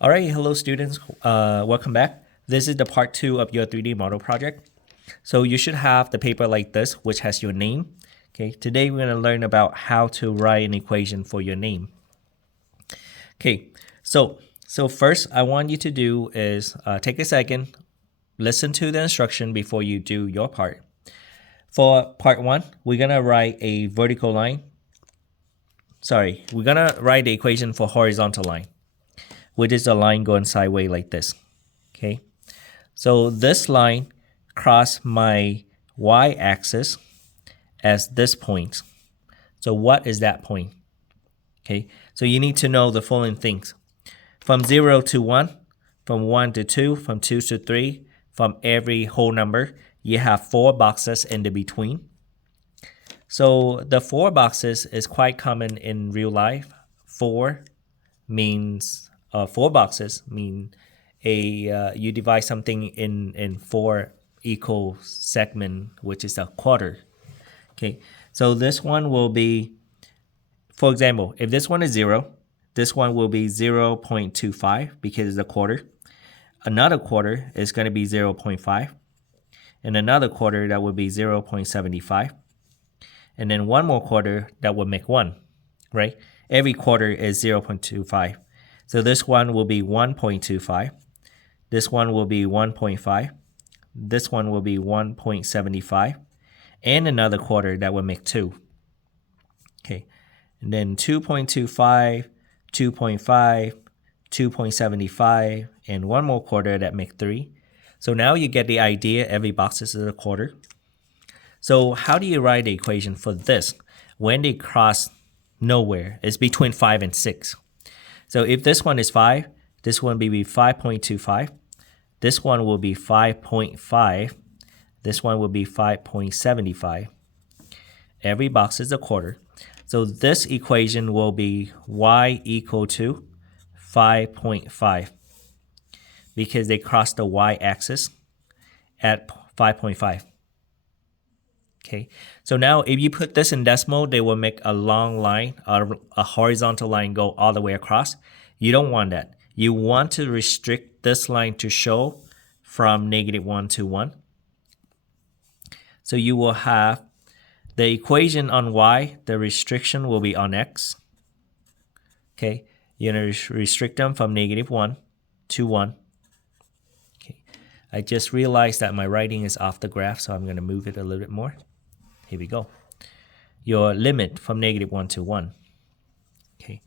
All right, hello students. Welcome back. This is the part 2 of your 3D model project. So you should have the paper like this, which has your name. Okay, today we're going to learn about how to write an equation for your name. Okay, so first I want you to do is take a second, listen to the instruction before you do your part. For part 1, we're going to write a vertical line. Sorry, we're going to write the equation for horizontal line, which is a line going sideways like this. Okay, so this line cross my y-axis as this point. So what is that point? Okay, so you need to know the following things. From 0 to 1, from 1 to 2, from 2 to 3, from every whole number, you have 4 boxes in the between. So the 4 boxes is quite common in real life. 4 means 4 boxes mean you divide something in 4 equal segment, which is a quarter. Okay, so this one will be, for example, if this one is 0, this one will be 0.25 because it's a quarter. Another quarter is going to be 0.5, and another quarter that would be 0.75, and then one more quarter that would make 1, right? Every quarter is 0.25. So this one will be 1.25. This one will be 1.5. This one will be 1.75. And another quarter that will make 2. Okay. And then 2.25, 2.5, 2.75, and one more quarter that make 3. So now you get the idea, every box is a quarter. So how do you write the equation for this? When they cross nowhere, it's between 5 and 6. So if this one is 5, this one will be 5.25. This one will be 5.5. This one will be 5.75. Every box is a quarter. So this equation will be y equal to 5.5 because they cross the y-axis at 5.5. Okay, so now if you put this in decimal, they will make a long line, a horizontal line go all the way across. You don't want that. You want to restrict this line to show from -1 to 1. So you will have the equation on y, the restriction will be on x. Okay, you're going to restrict them from -1 to 1. Okay, I just realized that my writing is off the graph, so I'm going to move it a little bit more. Here we go. Your limit from -1 to 1. Okay.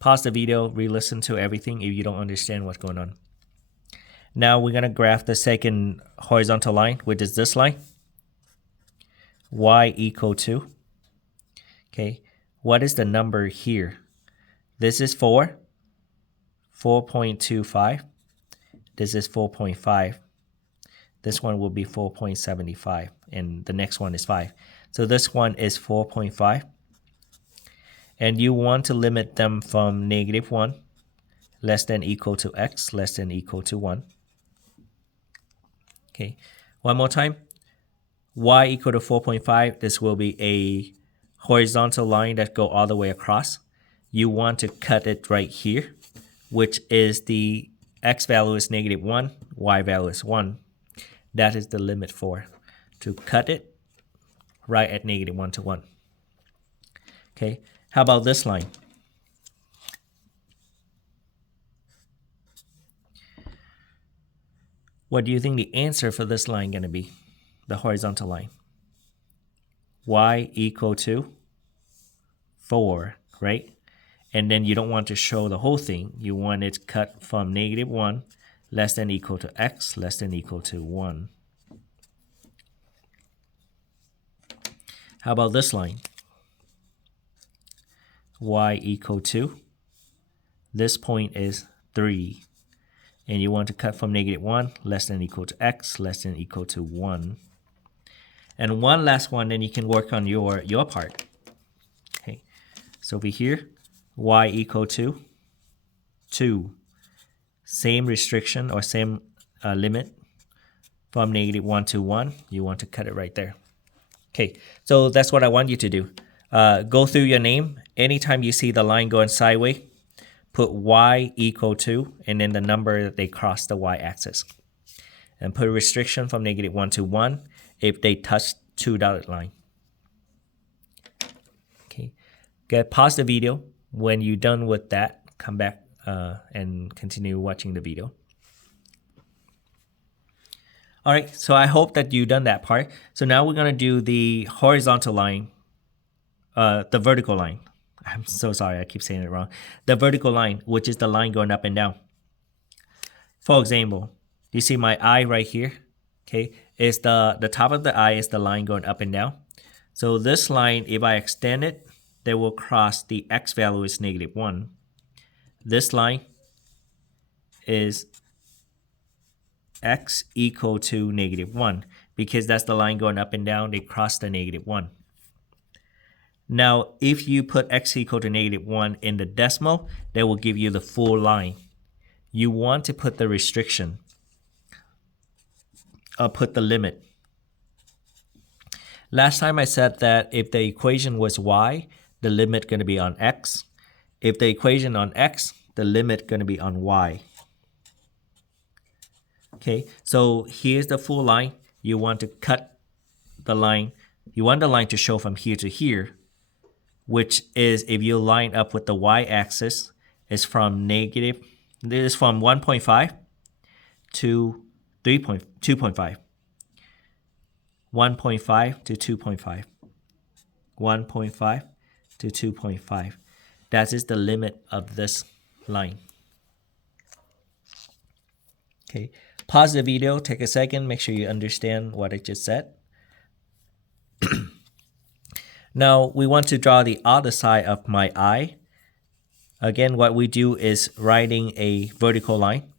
Pause the video, re-listen to everything if you don't understand what's going on. Now we're going to graph the second horizontal line, which is this line. Y equal to. Okay. What is the number here? This is 4. 4.25. This is 4.5. This one will be 4.75, and the next one is 5. So this one is 4.5. And you want to limit them from -1, less than equal to x, less than equal to 1. Okay, one more time. Y equal to 4.5, this will be a horizontal line that go all the way across. You want to cut it right here, which is the x value is -1, y value is 1. That is the limit to cut it right at -1 to 1. Okay, how about this line? What do you think the answer for this line going to be? The horizontal line. Y equal to 4, right? And then you don't want to show the whole thing. You want it cut from -1, less than equal to x, less than equal to 1. How about this line? Y equal to, this point is 3. And you want to cut from -1, less than equal to x, less than equal to 1. And one last one, then you can work on your part. Okay, so over here, y equal to 2. Same restriction or same limit from -1 to 1. You want to cut it right there. Okay, so that's what I want you to do. Go through your name. Anytime you see the line going sideways, put y equal to, and then the number that they cross the y-axis. And put a restriction from -1 to 1 if they touch two dotted line. Okay, pause the video. When you're done with that, come back and continue watching the video. All right, so I hope that you've done that part. So now we're gonna do the horizontal line, the vertical line. I'm so sorry, I keep saying it wrong. The vertical line, which is the line going up and down. For example, you see my eye right here? Okay, is the top of the eye is the line going up and down. So this line, if I extend it, they will cross the x value is -1. This line is x equal to -1 because that's the line going up and down. They cross the -1. Now, if you put x equal to -1 in the decimal, that will give you the full line. You want to put the restriction, put the limit. Last time I said that if the equation was y, the limit going to be on x. If the equation on x, the limit going to be on y. Okay, so here's the full line. You want to cut the line. You want the line to show from here to here, which is, if you line up with the y-axis, is from negative, this is from 1.5 to 2.5. 1.5 to 2.5. 1.5 to 2.5. That is the limit of this line. Okay, pause the video, take a second, make sure you understand what I just said. Now we want to draw the other side of my eye. Again, what we do is writing a vertical line.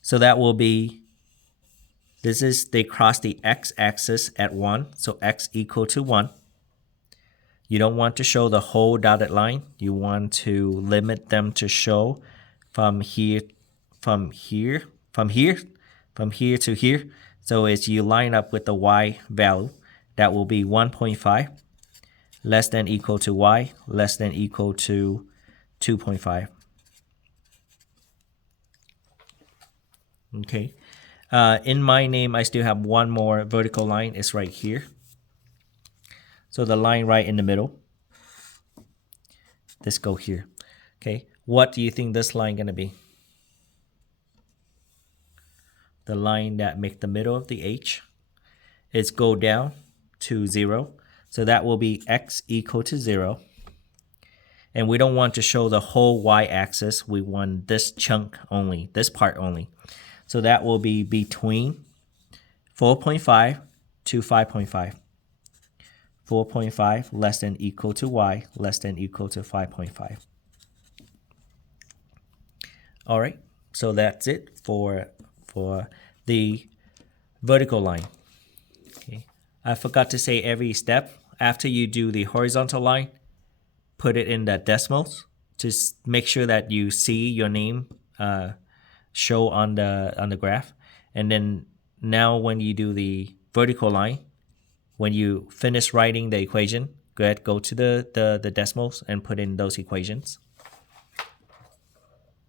So that will be, this is, they cross the x-axis at 1, so x equal to 1. You don't want to show the whole dotted line. You want to limit them to show from here to here. So as you line up with the y value, that will be 1.5 less than equal to y less than equal to 2.5. Okay. In my name, I still have one more vertical line. It's right here. So the line right in the middle. This go here. Okay. What do you think this line gonna be? The line that make the middle of the H is go down to 0. So that will be x equal to 0. And we don't want to show the whole y-axis. We want this chunk only, this part only. So that will be between 4.5 to 5.5. 4.5 less than equal to y less than equal to 5.5. All right, so that's it for the vertical line. Okay, I forgot to say every step. After you do the horizontal line, put it in the decimals. Just make sure that you see your name show on the graph. And then now when you do the vertical line, when you finish writing the equation, go ahead, go to the decimals and put in those equations.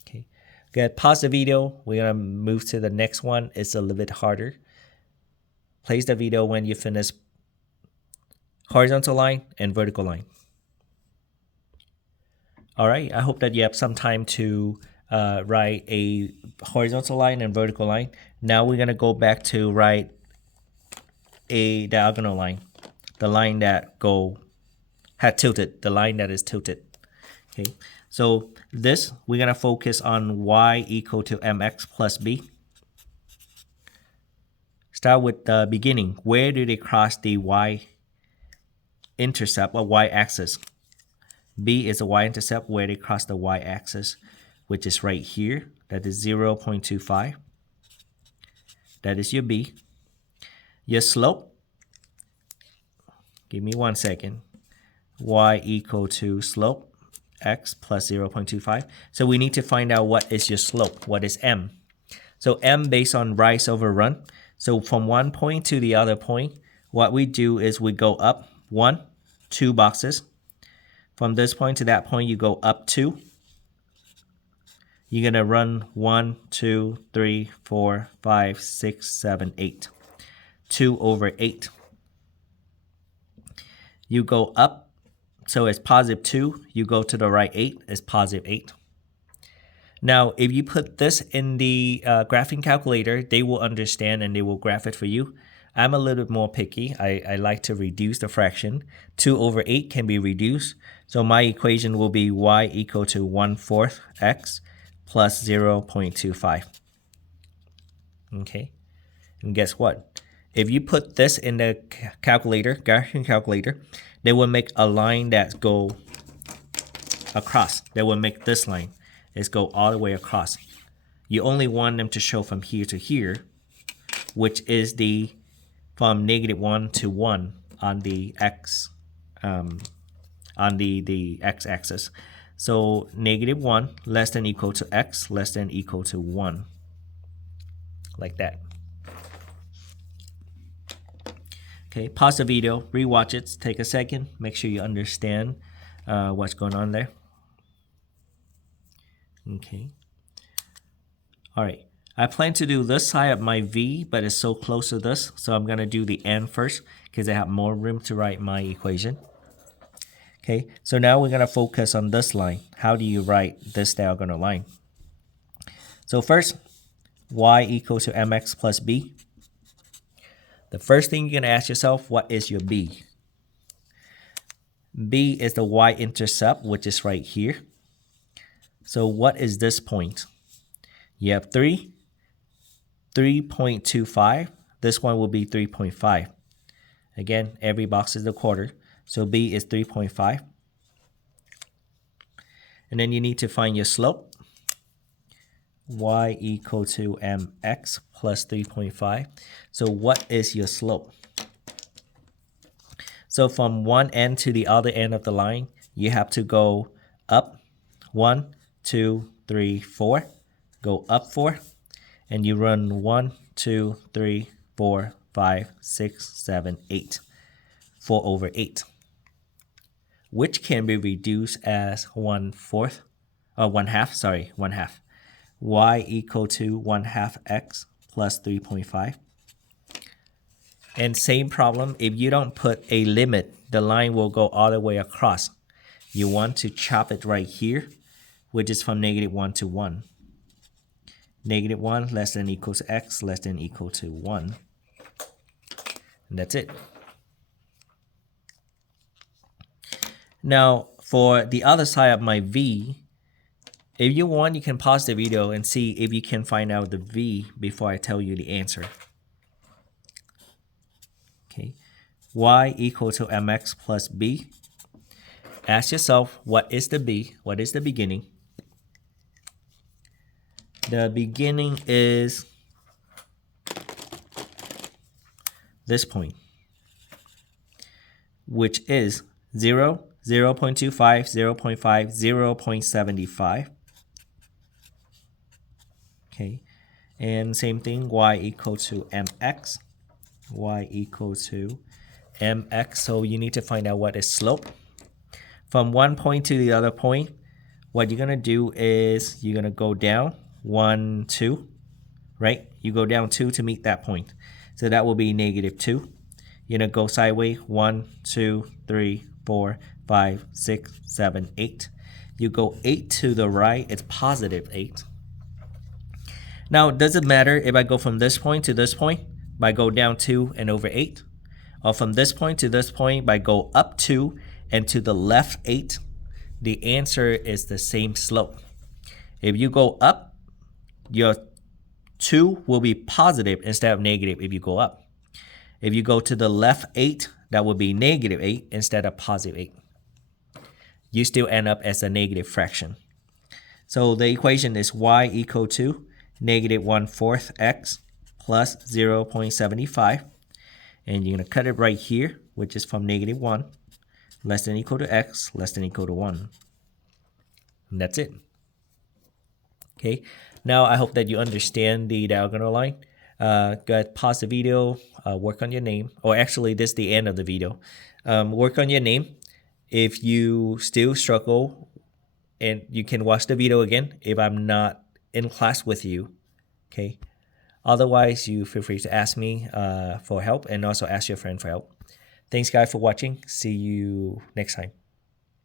Okay, go ahead, pause the video. We're gonna move to the next one. It's a little bit harder. Place the video when you finish horizontal line and vertical line. All right, I hope that you have some time to write a horizontal line and vertical line. Now we're gonna go back to write a diagonal line, the line that had tilted, the line that is tilted. Okay, so this, we're gonna focus on y equal to mx plus b. Start with the beginning. Where do they cross the y-intercept or y-axis? B is a y-intercept where they cross the y-axis, which is right here. That is 0.25. That is your B. Your slope, give me 1 second. Y equal to slope, x plus 0.25. So we need to find out what is your slope, what is m. So m based on rise over run. So from one point to the other point, what we do is we go up 1, 2 boxes. From this point to that point, you go up 2. you're going to run 1, 2, 3, 4, 5, 6, 7, 8. 2 over 8. You go up, so it's positive 2. You go to the right 8, it's positive 8. Now, if you put this in the graphing calculator, they will understand and they will graph it for you. I'm a little bit more picky. I like to reduce the fraction. 2 over 8 can be reduced. So my equation will be y equal to 1/4 x plus 0.25. Okay, and guess what? If you put this in the calculator, graphing calculator, they will make a line that go across. They will make this line. It's go all the way across. You only want them to show from here to here, which is the from -1 to 1 on the x on the x-axis. So -1 less than equal to x less than equal to 1, like that. Okay, pause the video, rewatch it, take a second, make sure you understand what's going on there. Okay. All right. I plan to do this side of my v, but it's so close to this, so I'm going to do the n first because I have more room to write my equation. Okay, so now we're going to focus on this line. How do you write this diagonal line? So first, y equal to mx plus b. The first thing you're going to ask yourself, what is your b? B is the y-intercept, which is right here. So what is this point? You have 3, 3.25. This one will be 3.5. Again, every box is a quarter. So B is 3.5. And then you need to find your slope. Y equal to mx plus 3.5. So what is your slope? So from one end to the other end of the line, you have to go up 1, 2, 3, 4. Go up 4. And you run 1, 2, 3, 4, 5, 6, 7, 8. 4 over 8. Which can be reduced as 1/4, or 1/2, sorry, 1/2. Y equal to 1/2 x plus 3.5. And same problem, if you don't put a limit, the line will go all the way across. You want to chop it right here, which is from -1 to 1. -1 less than equals to x less than equal to 1. And that's it. Now, for the other side of my v, if you want, you can pause the video and see if you can find out the v before I tell you the answer. Okay, y equal to mx plus b. Ask yourself, what is the b? What is the beginning? The beginning is this point, which is 0, 0.25, 0.5, 0.75. Okay, and same thing, y equal to mx. Y equal to mx. So you need to find out what is slope. From one point to the other point, what you're going to do is you're going to go down 1, 2, right? You go down 2 to meet that point. So that will be -2. You're going to go sideways 1, 2, 3, 4, 5, 6, 7, 8. You go 8 to the right, it's +8. Now, does it matter if I go from this point to this point by go down 2 and over 8? Or from this point to this point by go up 2 and to the left 8? The answer is the same slope. If you go up, your 2 will be positive instead of negative if you go up. If you go to the left 8, that will be -8 instead of +8. You still end up as a negative fraction. So the equation is y equal to -1/4 x plus 0.75. And you're going to cut it right here, which is from -1 less than equal to x less than equal to 1. And that's it. Okay, now I hope that you understand the diagonal line. Go ahead, pause the video, work on your name, or actually this is the end of the video. Work on your name. If you still struggle and you can watch the video again if I'm not in class with you. Okay. Otherwise, you feel free to ask me for help and also ask your friend for help. Thanks, guys, for watching. See you next time.